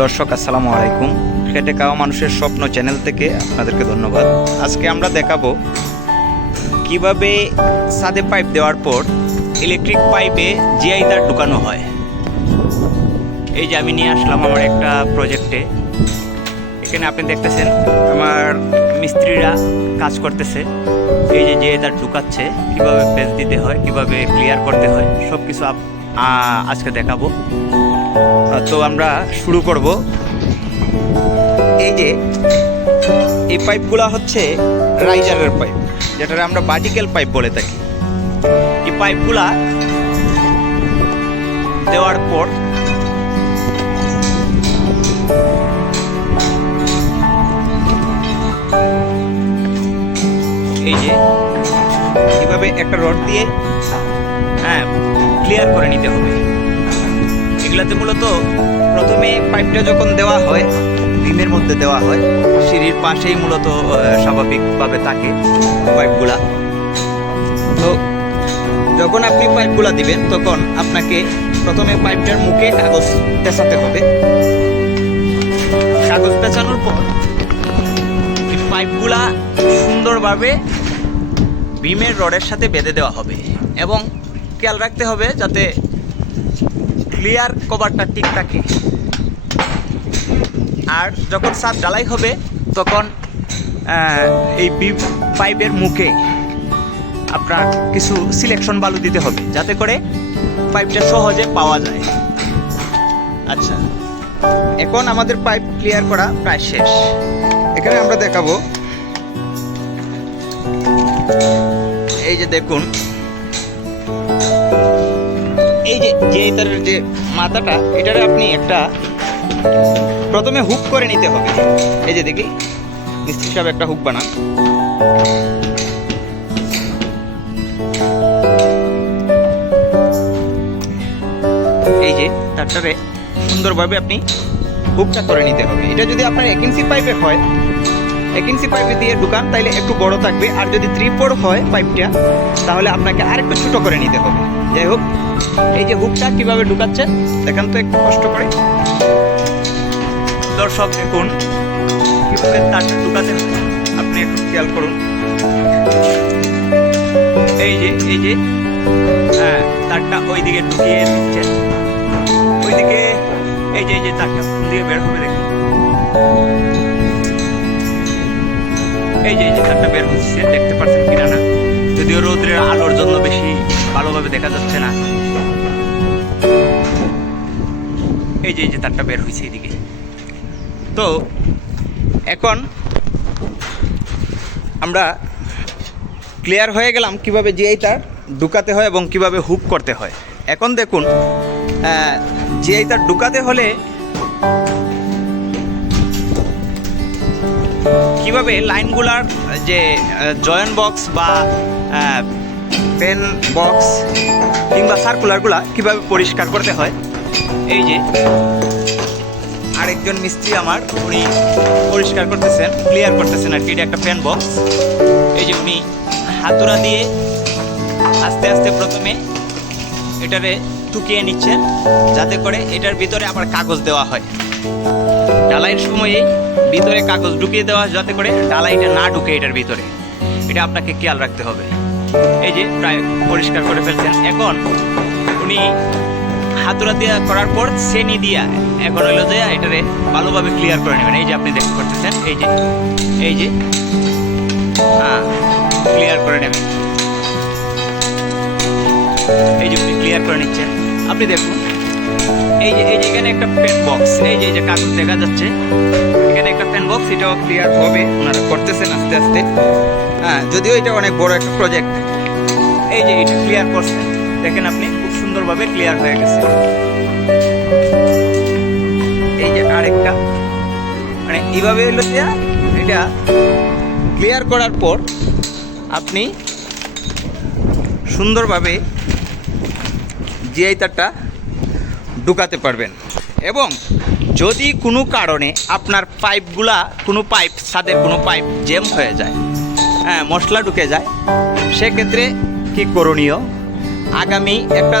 দর্শক, আসসালামু আলাইকুম। খেটে খাওয়া মানুষের স্বপ্ন চ্যানেল থেকে আপনাদেরকে ধন্যবাদ। আজকে আমরা দেখাবো কীভাবে সাদে পাইপ দেওয়ার পর ইলেকট্রিক পাইপে জিআই তার ঢুকানো হয়। এই যে আমি নিয়ে আসলাম আমার একটা প্রজেক্টে। এখানে আপনি দেখতেছেন আমার মিস্ত্রিরা কাজ করতেছে। এই যে জিআই তার ঢুকাচ্ছে, কীভাবে পেজ দিতে হয়, কীভাবে ক্লিয়ার করতে হয় সব কিছু আজকে দেখাবো। তো আমরা শুরু করব। এই যে, এই পাইপগুলো হচ্ছে রাইজারের পাইপ যেটা আমরা ভার্টিক্যাল পাইপ বলে থাকি। এই পাইপগুলা দেওয়ার পর এই যে এইভাবে একটা রড দিয়ে হ্যাঁ ক্লিয়ার করে নিতে হবে। এগুলাতে মূলত প্রথমে পাইপটা যখন দেওয়া হয় বিমের মধ্যে দেওয়া হয়, সিঁড়ির পাশেই মূলত স্বাভাবিকভাবে থাকে পাইপগুলা। তো যখন আপনি পাইপগুলা দিবেন, তখন আপনাকে প্রথমে পাইপটার মুখে কাগজ পেঁচাতে হবে। কাগজ পেঁচানোর পর এই পাইপগুলা সুন্দরভাবে বিমের রডের সাথে বেঁধে দেওয়া হবে এবং খেয়াল রাখতে হবে যাতে ক্লিয়ার কভারটা ঠিক থাকে। আর যখন সাত ঢালাই হবে, তখন এই বি পাইপের মুখে আপনার কিছু সিলেকশন বালু দিতে হবে, যাতে করে পাইপটা সহজে পাওয়া যায়। আচ্ছা এখন আমাদের পাইপ ক্লিয়ার করা প্রায় শেষ। এখানে আমরা দেখাবো। এই যে দেখুন এই যে যে এটার যে মাথাটা, এটারে আপনি একটা প্রথমে হুক করে নিতে হবে। এই যে দেখি, মিস্ত্রি সাহেব একটা হুক বানান। এই যে, তারটারে সুন্দরভাবে আপনি হুকটা করে নিতে হবে। এটা যদি আপনার এক ইঞ্চি পাইপে হয় এক ইঞ্চি পাইপে দিয়ে ঢুকান তাহলে একটু বড় থাকবে। আর যদি থ্রি ফোর হয় পাইপটা তাহলে আপনাকে আর আরেকটু ছোট করে নিতে হবে। যাই হোক, এই যে হুকটা কীভাবে ঢুকাচ্ছে, দেখান তো একটু কষ্ট করে। দর্শক, দেখুন, কীভাবে তারটা ঢুকাতে আপনি একটু খেয়াল করুন। এই যে এই যে হ্যাঁ তারটা ওই দিকে ঢুকিয়ে দিচ্ছে। ওইদিকে, এই যে এই যে তারটা দিকে বের হবে, দেখুন। এই যে যে বের হচ্ছে দেখতে পাচ্ছেন কিনা না? যদিও রৌদ্রের আলোর জন্য বেশি ভালোভাবে দেখা যাচ্ছে না। এই যে এই যে তারটা বের হয়েছে এদিকে তো এখন আমরা ক্লিয়ার হয়ে গেলাম কীভাবে জিআই তার ঢুকাতে হয় এবং কীভাবে হুক করতে হয়। এখন দেখুন জিআই তার ঢুকাতে হলে কীভাবে লাইনগুলার যে জয়েন্ট বক্স বা পেন বক্স কিংবা সার্কুলারগুলা কীভাবে পরিষ্কার করতে হয়? এই যে, আরেকজন মিস্ত্রি আমার, উনি পরিষ্কার করতেছেন ক্লিয়ার করতেছেন আর কি, এটা একটা পেন বক্স এই যে উনি হাতুড়া দিয়ে আস্তে আস্তে প্রথমে এটারে টুকিয়ে নিচ্ছেন, যাতে করে এটার ভিতরে আবার কাগজ দেওয়া হয়। ডালাইয়ের সময়ে ভিতরে কাগজ ঢুকিয়ে দেওয়া যাতে করে ডালাইটা না ঢুকে এটার ভিতরে। এটা আপনাকে খেয়াল রাখতে হবে। এই যে প্রায় পরিষ্কার করে ফেলছেন। এখন উনি হাতুড়া দিয়া করার পর শ্রেণি দিয়া এখন হইল যে এটারে ভালোভাবে ক্লিয়ার করে নেবেন। এই যে আপনি দেখতে করতেছেন এই যে এই যে হ্যাঁ ক্লিয়ার করে নেবেন। এই যে উনি ক্লিয়ার করে নিচ্ছেন। আপনি দেখুন এই যে এই যে এখানে একটা পেন বক্স এই যে এই যে কাগজ দেখা যাচ্ছে। এখানে একটা পেন বক্স এটাও ক্লিয়ার হবে, ওনারা করতেছেন আস্তে আস্তে। হ্যাঁ যদিও এটা অনেক বড় একটা প্রজেক্ট এই যে, এটা ক্লিয়ার করছেন দেখেন আপনি, খুব সুন্দরভাবে ক্লিয়ার হয়ে গেছে। এই যে আরেকটা। মানে এইভাবে হলো এটা ক্লিয়ার করার পর আপনি সুন্দরভাবে জিআই তারটা ঢুকাতে পারবেন। এবং যদি কোনো কারণে আপনার পাইপগুলা, কোনো পাইপ, ছাদের কোনো পাইপ জেম হয়ে যায় হ্যাঁ মশলা ঢুকে যায়, সেক্ষেত্রে কি করণীয়? আগামী একটা